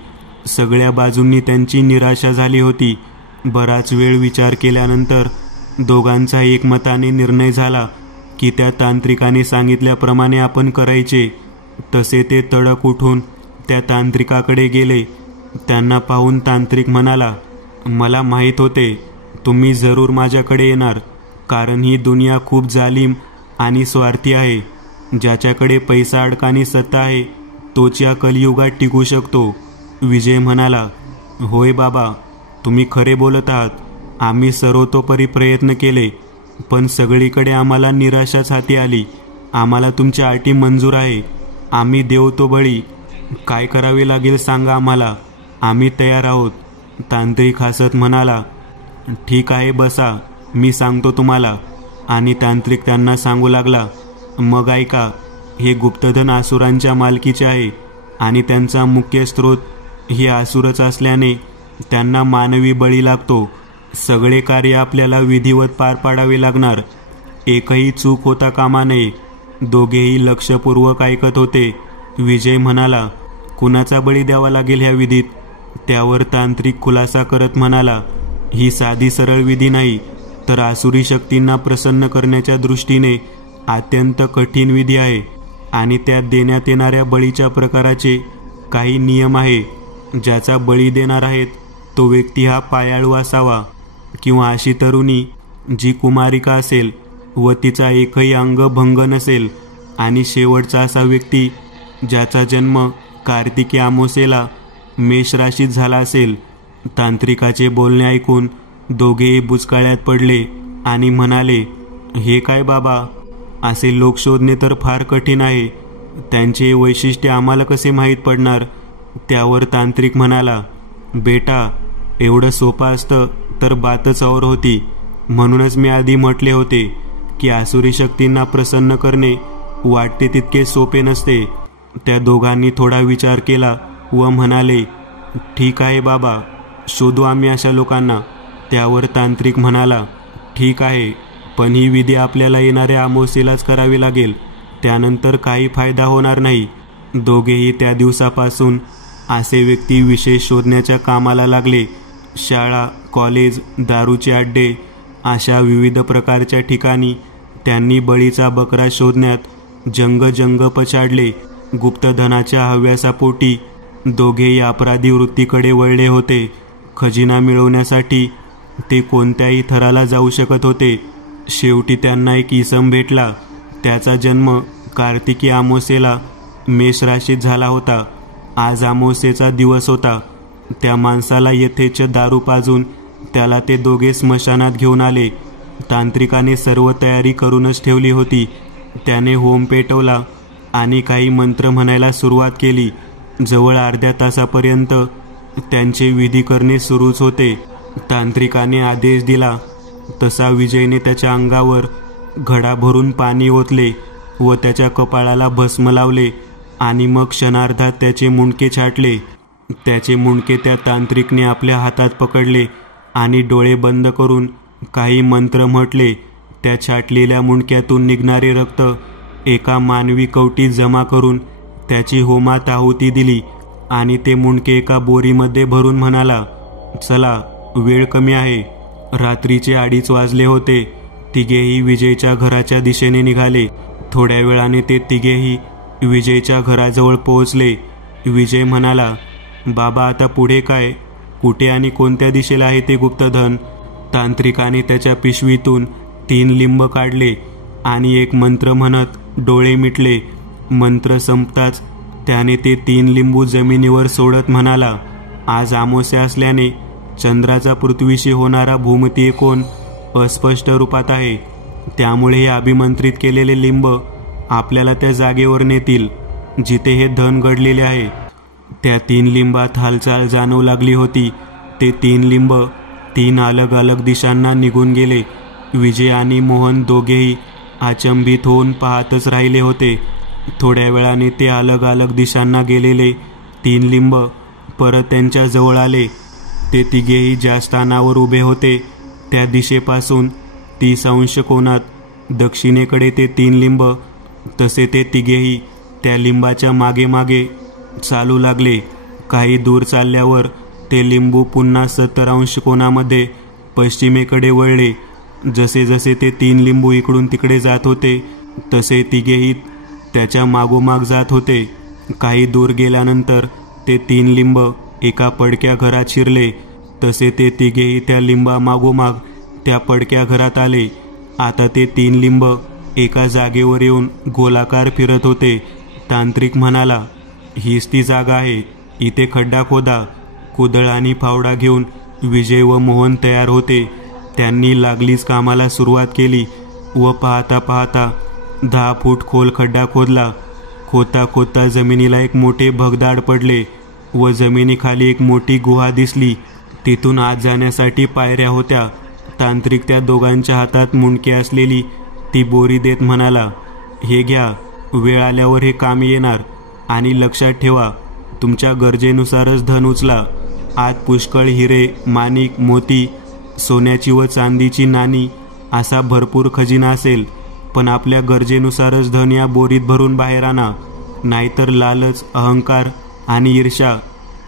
सगळ्या बाजूंनी त्यांची निराशा झाली होती. बराच वेळ विचार केल्यानंतर दोघांचा एकमताने निर्णय झाला की त्या तांत्रिकाने सांगितल्याप्रमाणे आपण करायचे. तसे ते तडक उठून त्या तांत्रिकाकडे गेले. त्यांना पाहून तांत्रिक म्हणाला, मला माहीत होते तुम्ही जरूर माझ्याकडे येणार, कारण ही दुनिया खूप जालिम आणि स्वार्थी आहे. ज्याच्याकडे पैसा अडकानी सत्ता आहे तोच या कलियुगात टिकू शकतो. विजय म्हणाला, होय बाबा, तुम्ही खरे बोलत आहात. आम्ही सर्वतोपरी प्रयत्न केले, पण सगळीकडे आम्हाला निराशाच हाती आली. आम्हाला तुमच्या अटी मंजूर आहे. आम्ही देऊ तो बळी. काय करावे लागेल सांगा आम्हाला, आम्ही तयार आहोत. तांत्रिक हसत म्हणाला, ठीक आहे, बसा, मी सांगतो तुम्हाला. आणि तांत्रिक त्यांना सांगू लागला, मग ऐका, हे गुप्तधन आसुरांच्या मालकीचे आहे आणि त्यांचा मुख्य स्रोत हे आसुरच असल्याने त्यांना मानवी बळी लागतो. सगळे कार्य आपल्याला विधिवत पार पाडावे लागणार. एकही चूक होता कामा नये. दोघेही लक्षपूर्वक ऐकत होते. विजय म्हणाला, कुणाचा बळी द्यावा लागेल ह्या विधीत? त्यावर तांत्रिक खुलासा करत म्हणाला, ही साधी सरळ विधी नाही, तर आसुरी शक्तींना प्रसन्न करण्याच्या दृष्टीने अत्यंत कठीण विधी आहे आणि त्यात देण्यात येणाऱ्या बळीच्या प्रकाराचे काही नियम आहे. ज्याचा बळी देणार आहेत तो व्यक्ती हा पायाळू असावा किंवा अशी तरुणी जी कुमारिका असेल व तिचा एकही अंग भंग नसेल आणि शेवटचा असा व्यक्ती ज्याचा जन्म कार्तिकी अमावास्येला मेष राशीत झाला असेल. तांत्रिकाचे बोलणे ऐकून दोघेही बुचकाळ्यात पडले आणि म्हणाले, हे काय बाबा, असे लोक शोधणे तर फार कठीण आहे. त्यांचे वैशिष्ट्य आम्हाला कसे माहीत पडणार. त्यावर तांत्रिक म्हणाला, बेटा, एवढं सोपं असतं तर बातच और होती. म्हणूनच मी आधी म्हटले होते की आसुरी शक्तींना प्रसन्न करणे वाटते तितके सोपे नसते. त्या दोघांनी थोडा विचार केला व म्हणाले, ठीक आहे बाबा, शोधू आम्ही अशा लोकांना. त्यावर तांत्रिक म्हणाला, ठीक आहे, पण ही विधी आपल्याला येणाऱ्या अमावास्येलाच करावी लागेल. त्यानंतर काही फायदा होणार नाही. दोघेही त्या दिवसापासून असे व्यक्ती विशेष शोधण्याच्या कामाला लागले. शाळा, कॉलेज, दारूचे अड्डे अशा विविध प्रकारच्या ठिकाणी त्यांनी बळीचा बकरा शोधण्यात जंग पछाडले. गुप्तधनाच्या हव्यासापोटी दोघेही अपराधी वृत्तीकडे वळले होते. खजिना मिळवण्यासाठी ते कोणत्याही थराला जाऊ शकत होते. शेवटी त्यांना एक इसम भेटला. त्याचा जन्म कार्तिकी अमावास्येला मेष राशीत झाला होता. आज अमावास्येचा दिवस होता. त्या माणसाला यथेच्छ दारू पाजून त्याला ते दोघे स्मशानात घेऊन आले. तांत्रिकाने सर्व तयारी करूनच ठेवली होती. त्याने होम पेटवला आणि काही मंत्र म्हणायला सुरुवात केली. जवळ अर्ध्या तासापर्यंत त्यांचे विधी करणे सुरूच होते. तांत्रिकाने आदेश दिला तसा विजयने त्याच्या अंगावर घडा भरून पाणी ओतले व त्याच्या कपाळाला भस्म लावले आणि मग क्षणार्धात त्याचे मुंडके छाटले. त्याचे मुंडके त्या तांत्रिकने आपल्या हातात पकडले आणि डोळे बंद करून काही मंत्र म्हटले. त्या छाटलेल्या मुंडक्यातून निघणारे रक्त एका मानवी कवटीत जमा करून त्याची होमात आहुती दिली आणि ते मुंडके एका बोरीमध्ये भरून म्हणाला, चला, वेळ कमी आहे. रात्रीचे 2:30 वाजले होते. तिघेही विजयच्या घराच्या दिशेने निघाले. थोड्या वेळाने ते तिघेही विजयच्या घराजवळ पोहोचले. विजय म्हणाला, बाबा, आता पुढे काय? कुठे आणि कोणत्या दिशेला आहे ते गुप्तधन? तांत्रिकाने त्याच्या पिशवीतून 3 लिंब काढले आणि एक मंत्र म्हणत डोळे मिटले. मंत्र संपताच त्याने ते 3 लिंबू जमिनीवर सोडत म्हणाला, आज अमावास्या असल्याने चंद्राचा पृथ्वीशी होणारा भूमतीय कोन अस्पष्ट रूपात आहे. त्यामुळे हे अभिमंत्रित केलेले लिंब आपल्याला त्या जागेवर नेतील जिथे हे धन घडलेले आहे. त्या 3 लिंबात हालचाल जाणवू लागली होती. ते 3 लिंब 3 अलग अलग दिशांना निघून गेले. विजय आणि मोहन दोघेही अचंबित होऊन पाहतच राहिले होते. थोड्या वेळाने ते अलग अलग दिशांना गेलेले 3 लिंब परत त्यांच्या जवळ आले. ते तिघेही ज्या स्थानावर उभे होते त्या दिशेपासून 30 अंश कोनात दक्षिणेकडे ते 3 लिंब, तसे ते तिघेही त्या लिंबाच्या मागे मागे चालू लागले. काही दूर चालल्यावर ते लिंबू पुन्हा 70 अंश कोनामध्ये पश्चिमेकडे वळले. जसे जसे ते 3 लिंबू इकडून तिकडे जात होते तसे तिघेही त्याच्या मागोमाग जात होते. काही दूर गेल्यानंतर ते 3 लिंब एका पडक्या घरात शिरले. तसे ते तिघेही त्या लिंबा मागोमाग त्या पडक्या घरात आले. आता ते 3 लिंब एका जागेवर येऊन गोलाकार फिरत होते. तांत्रिक म्हणाला, हीच ती जागा आहे. इथे खड्डा खोदा. कुदळ आणि फावडा घेऊन विजय व मोहन तयार होते. त्यांनी लागलीच कामाला सुरुवात केली व पाहता पाहता 10 फूट खोल खड्डा खोदला. खोदता खोदता जमिनीला एक मोठे भगदाड पडले व जमिनीखाली एक मोठी गुहा दिसली. तिथून आत जाण्यासाठी पायऱ्या होत्या. तांत्रिक त्या दोघांच्या हातात मुंडके असलेली ती बोरी देत म्हणाला, हे घ्या, वेळ आल्यावर हे कामी येणार. आणि लक्षात ठेवा, तुमच्या गरजेनुसारच धन उचला. आत पुष्कळ हिरे, माणिक, मोती, सोन्याची व चांदीची नाणी असा भरपूर खजिना असेल. पण आपल्या गरजेनुसारच धन या बोरीत भरून बाहेर आणा. नाहीतर लालच, अहंकार आणि ईर्ष्या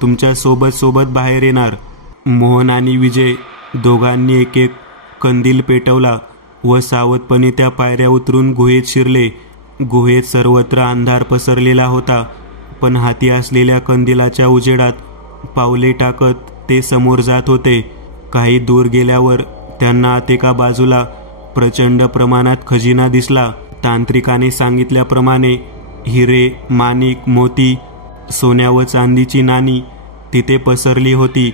तुमच्या सोबत सोबत बाहेर येणार. मोहन आणि विजय दोघांनी एक एक कंदील पेटवला व सावधपणे त्या पायऱ्या उतरून गुहेत शिरले. गुहेत सर्वत्र अंधार पसरलेला होता. पण हाती असलेल्या कंदिलाच्या उजेडात पावले टाकत ते समोर जात होते. काही दूर गेल्यावर त्यांना आत एका बाजूला प्रचंड प्रमाणात खजिना दिसला. तांत्रिकाने सांगितल्याप्रमाणे हिरे, माणिक, मोती, सोन्या व चांदीची नाणी तिथे पसरली होती.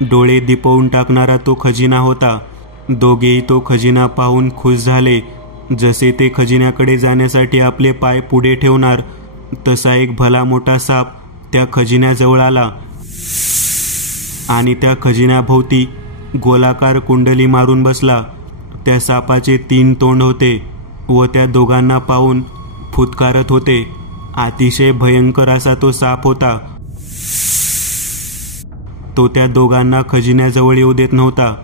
डोळे दिपवून टाकणारा तो खजिना होता. दोघेही तो खजिना पाहून खुश झाले. जसे ते खजिन्याकडे जाण्यासाठी आपले पाय पुढे ठेवणार तसा एक भला मोठा साप त्या खजिन्याजवळ आला आणि त्या खजिन्याभोवती गोलाकार कुंडली मारून बसला. त्या सापाचे 3 तोंड होते व त्या दोघांना पाहून फुतकारत होते. अतिशय भयंकर असा तो साप होता. तो त्या दोघांना खजिन्याजवळ येऊ देत नव्हता.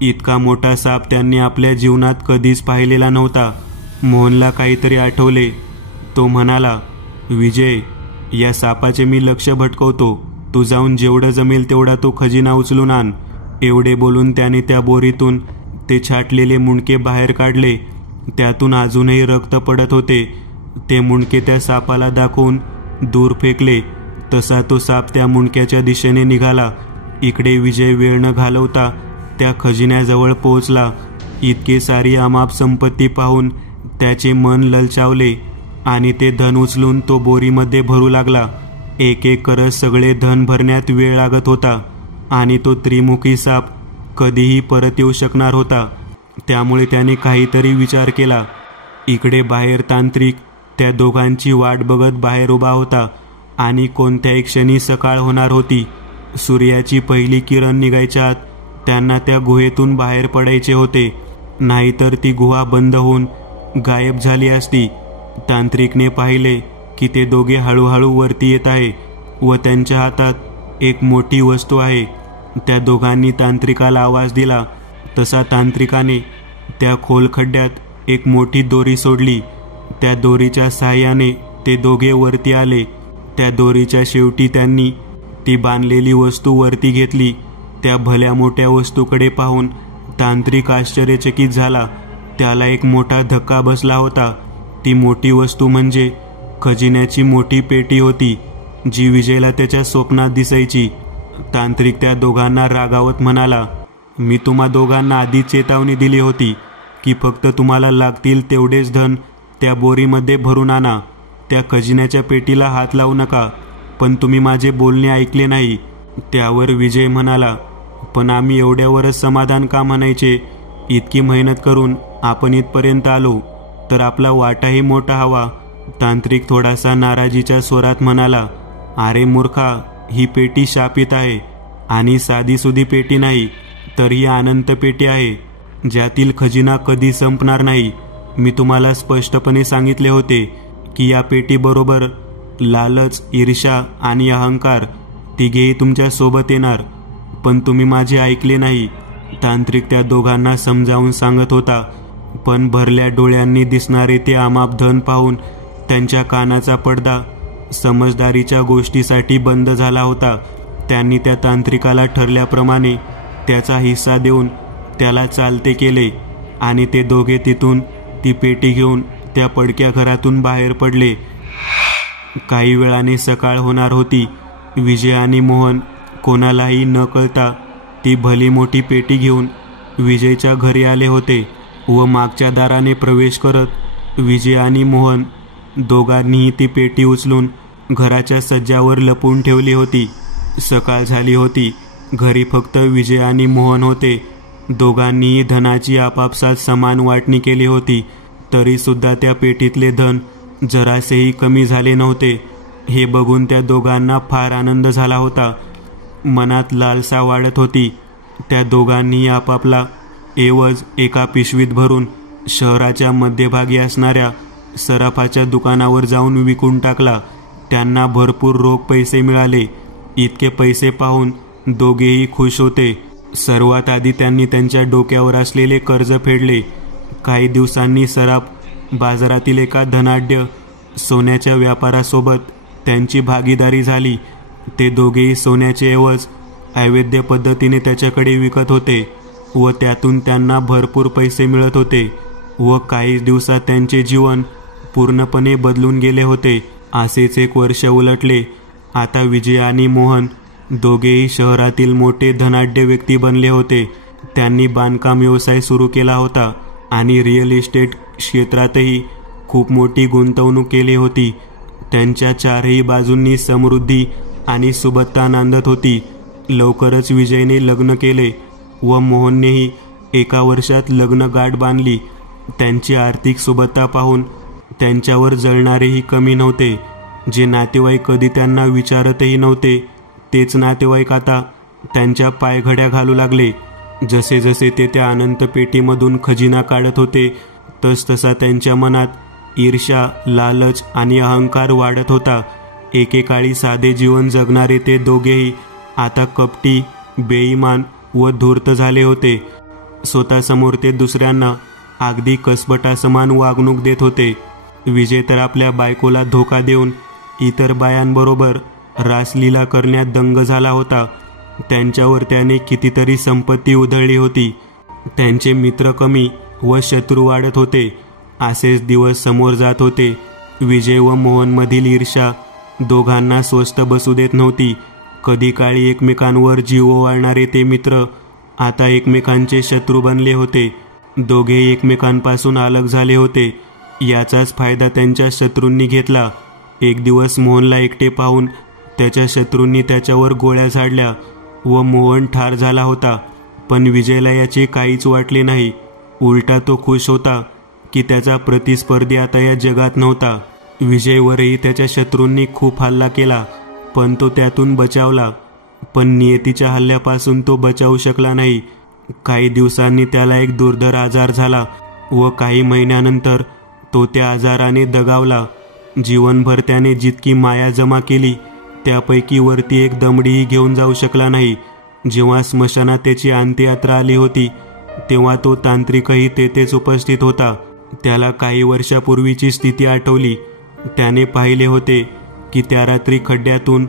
इतका मोठा साप त्यांनी आपल्या जीवनात कधीच पाहिलेला नव्हता. मोहनला काहीतरी आठवले. तो म्हणाला, विजय, या सापाचे मी लक्ष भटकवतो. तू जाऊन जेवढं जमेल तेवढा तो खजिना उचलून आण. एवढे बोलून त्याने त्या बोरीतून ते छाटलेले मुंडके बाहेर काढले. त्यातून अजूनही रक्त पडत होते. ते मुंडके त्या सापाला दाखवून दूर फेकले. तसा तो साप त्या मुंडक्याच्या दिशेने निघाला. इकडे विजय वेळ न घालवता त्या खजिन्याजवळ पोहोचला. इतकी सारी अमाप संपत्ती पाहून त्याचे मन ललचावले आणि ते धन उचलून तो बोरीमध्ये भरू लागला. एक एक करत सगळे धन भरण्यात वेळ लागत होता आणि तो त्रिमुखी साप कधीही परत येऊ शकणार होता. त्यामुळे त्याने काहीतरी विचार केला. इकडे बाहेर तांत्रिक त्या दोघांची वाट बघत बाहेर उभा होता आणि कोणत्याही क्षणी सकाळ होणार होती. सूर्याची पहिली किरण निघायच्या आत त्यांना त्या गुहेतून बाहेर पडायचे होते, नाहीतर ती गुहा बंद होऊन गायब झाली असती. तांत्रिकने पाहिले की ते दोघे हळूहळू वरती येत आहे व त्यांच्या हातात एक मोठी वस्तू आहे. त्या तांत्रिकाला आवाज दिला तसा तांत्रिकाने त्या खोल खड्ड्यात एक मोठी दोरी सोडली. त्या दोरीच्या साहाय्याने ते दोघे वरती आले. त्या दोरीच्या शेवटी त्यांनी ती बांधलेली वस्तू वरती घेतली. त्या भल्या मोठ्या वस्तूकडे पाहून तांत्रिक आश्चर्यचकित झाला. त्याला एक मोठा धक्का बसला होता. ती मोठी वस्तू म्हणजे खजिन्याची मोठी पेटी होती, जी विजयला त्याच्या स्वप्नात दिसायची. तांत्रिक त्या दोघांना रागावत म्हणाला, मी तुम्हा दोघांना आधी चेतावणी दिली होती की फक्त तुम्हाला लागतील तेवढेच धन त्या बोरीमध्ये भरून आणा. त्या खजिन्याच्या पेटीला हात लावू नका. पण तुम्ही माझे बोलणे ऐकले नाही. त्यावर विजय म्हणाला, पण आम्ही एवढ्यावरच समाधान का म्हणायचे? इतकी मेहनत करून आपण इथपर्यंत आलो तर आपला वाटाही मोठा हवा. तांत्रिक थोडासा नाराजीच्या स्वरात म्हणाला, अरे मूर्खा, ही पेटी शापित आहे आणि साधीसुधी पेटी नाही, तर ही अनंत पेटी आहे, ज्यातील खजिना कधी संपणार नाही. मी तुम्हाला स्पष्टपणे सांगितले होते की या पेटीबरोबर लालच, ईर्ष्या आणि अहंकार तिघेही तुमच्या सोबत येणार, पण तुम्ही माझे ऐकले नाही. तांत्रिक त्या दोघांना समजावून सांगत होता, पण भरल्या डोळ्यांनी दिसणारे ते अमाप धन पाहून त्यांच्या कानाचा पडदा समजदारीच्या गोष्टीसाठी बंद झाला होता. त्यांनी त्या तांत्रिकाला ठरल्याप्रमाणे त्याचा हिस्सा देऊन त्याला चालते केले आणि ते दोघे तिथून ती पेटी घेऊन त्या पडक्या घरातून बाहेर पडले. काही वेळाने सकाळ होणार होती. विजय आणि मोहन कोणालाही न कळता ती भली मोठी पेटी घेऊन विजयच्या घरी आले होते व मागच्या दाराने प्रवेश करत विजय आणि मोहन दोघांनीही ती पेटी उचलून घराच्या सज्जावर लपवून ठेवली होती. सकाळ झाली होती. घरी फक्त विजय आणि मोहन होते. दोघांनीही धनाची आपापसात समान वाटणी केली होती. तरी सुद्धा त्या पेटीतले धन जरासेही कमी झाले नव्हते. हे बघून त्या दोघांना फार आनंद झाला होता. मनात लालसा वाढत होती. त्या दोघांनी आपापला ऐवज एका पिशवीत भरून शहराच्या मध्यभागी असणाऱ्या सराफाच्या दुकानावर जाऊन विकून टाकला. त्यांना भरपूर रोख पैसे मिळाले. इतके पैसे पाहून दोघेही खुश होते. सर्वात आधी त्यांनी त्यांच्या डोक्यावर असलेले कर्ज फेडले. काही दिवसांनी सराफ बाजारातील एका धनाढ्य सोन्याच्या व्यापारासोबत त्यांची भागीदारी झाली. ते दोघेही सोन्याचे ऐवज अवैध पद्धतीने त्याच्याकडे विकत होते व त्यातून त्यांना भरपूर पैसे मिळत होते व काही दिवसात त्यांचे जीवन पूर्णपणे बदलून गेले होते. असेच एक वर्ष उलटले. आता विजय आणि मोहन दोघेही शहरातील मोठे धनाढ्य व्यक्ती बनले होते. त्यांनी बांधकाम व्यवसाय सुरू केला होता. आणि रिअल इस्टेट क्षेत्रातही खूप मोठी गुंतवणूक केली होती. त्यांच्या चारही बाजूंनी समृद्धी आणि सुबत्ता नांदत होती. लवकरच विजयने लग्न केले व मोहननेही एका वर्षात लग्न गाठ बांधली. त्यांची आर्थिक सुबत्ता पाहून त्यांच्यावर जळणारेही कमी नव्हते. जे नातेवाईक कधी त्यांना विचारतही नव्हते तेच नातेवाईक आता त्यांच्या पायघड्या घालू लागले. जसे जसे ते त्या अनंत पेटीमधून खजिना काढत होते तसतसा त्यांच्या मनात ईर्ष्या, लालच आणि अहंकार वाढत होता. एकेकाळी साधे जीवन जगणारे ते दोघेही आता कपटी, बेईमान व धूर्त झाले होते. स्वतःसमोर ते दुसऱ्यांना अगदी कसबटासमान वागणूक देत होते. विजय तर आपल्या बायकोला धोका देऊन इतर बायांबरोबर रासलीला करण्यात दंग झाला होता. त्यांच्यावर त्याने कितीतरी संपत्ती उधळली होती. त्यांचे मित्र कमी व शत्रू वाढत होते. असेच दिवस समोर जात होते. विजय व मोहनमधील ईर्ष्या दोघांना स्वस्थ बसू देत नव्हती. कधी काळी एकमेकांवर जीव ओवाळणारे ते मित्र आता एकमेकांचे शत्रू बनले होते. दोघेही एकमेकांपासून अलग झाले होते. याचाच फायदा त्यांच्या शत्रूंनी घेतला. एक दिवस मोहनला एकटे पाहून त्याच्या शत्रूंनी त्याच्यावर गोळ्या झाडल्या व मोहन ठार झाला होता. पण विजयला याचे काहीच वाटले नाही. उलटा तो खुश होता की त्याचा प्रतिस्पर्धी आता या जगात नव्हता. विजयवरही त्याच्या शत्रूंनी खूप हल्ला केला पण तो त्यातून बचावला. पण नियतीच्या हल्ल्यापासून तो बचावू शकला नाही. काही दिवसांनी त्याला एक दुर्धर आजार झाला व काही महिन्यानंतर तो त्या आजाराने दगावला. जीवनभर त्याने जितकी माया जमा केली त्यापैकी वरती एक दमडीही घेऊन जाऊ शकला नाही. जेव्हा स्मशानात त्याची अंत्ययात्रा आली होती तेव्हा तो तांत्रिकही तेथेच उपस्थित होता. त्याला काही वर्षापूर्वीची स्थिती आठवली. त्याने पाहिले होते की त्या रात्री खड्ड्यातून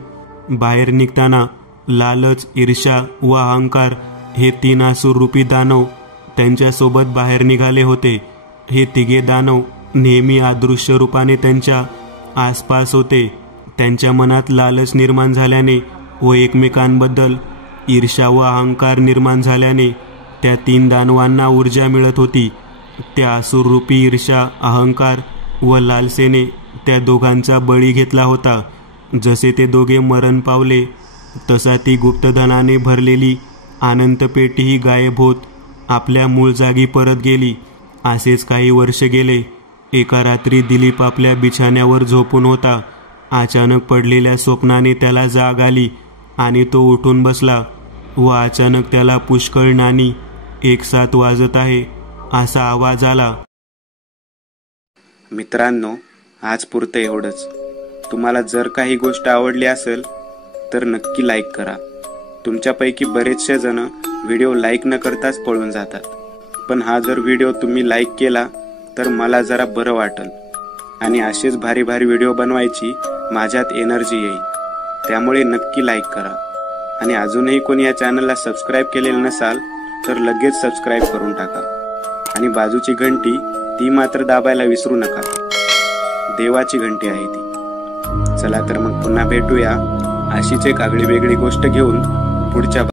बाहेर निघताना लालच, ईर्ष्या व अहंकार हे 3 असुररूपी दानव त्यांच्यासोबत बाहेर निघाले होते. हे तिघे दानव नेहमी अदृश्य रूपाने त्यांच्या आसपास होते. त्यांच्या मनात लालच निर्माण झाल्याने व एकमेकांबद्दल ईर्ष्या व अहंकार निर्माण झाल्याने त्या 3 दानवांना ऊर्जा मिळत होती. त्या असुररूपी ईर्ष्या, अहंकार व लालसेने त्या दोघांचा बळी घेतला होता. जसे ते दोघे मरण पावले तसा ती गुप्तधनाने भरलेली अनंत पेटीही गायब होत आपल्या मूळ जागी परत गेली. असेच काही वर्ष गेले. एका रात्री दिलीप आपल्या बिछाण्यावर झोपून होता. अचानक पडलेल्या स्वप्नाने त्याला जाग आली आणि तो उठून बसला व अचानक त्याला पुष्कळ नाणी एकसाथ वाजत आहे असा आवाज आला. मित्रांनो, आज पुरतं एवढंच. तुम्हाला जर काही गोष्ट आवडली असेल तर नक्की लाईक करा. तुमच्यापैकी बरेचसे जण व्हिडिओ लाईक न करताच पळून जातात. पण हा जर व्हिडिओ तुम्ही लाईक केला तर मला जरा बरं वाटेल आणि असेच भारी भारी व्हिडिओ बनवायची माझ्यात एनर्जी येईल. त्यामुळे नक्की लाईक करा. आणि अजूनही कोणी या चॅनलला सबस्क्राईब केलेलं नसाल तर लगेच सबस्क्राईब करून टाका. आणि बाजूची घंटी ती मात्र दाबायला विसरू नका. देवाची घंटी आहे ती. चला तर मग पुन्हा भेटूया अशीच एक आगळी वेगळी गोष्ट घेऊन पुढच्या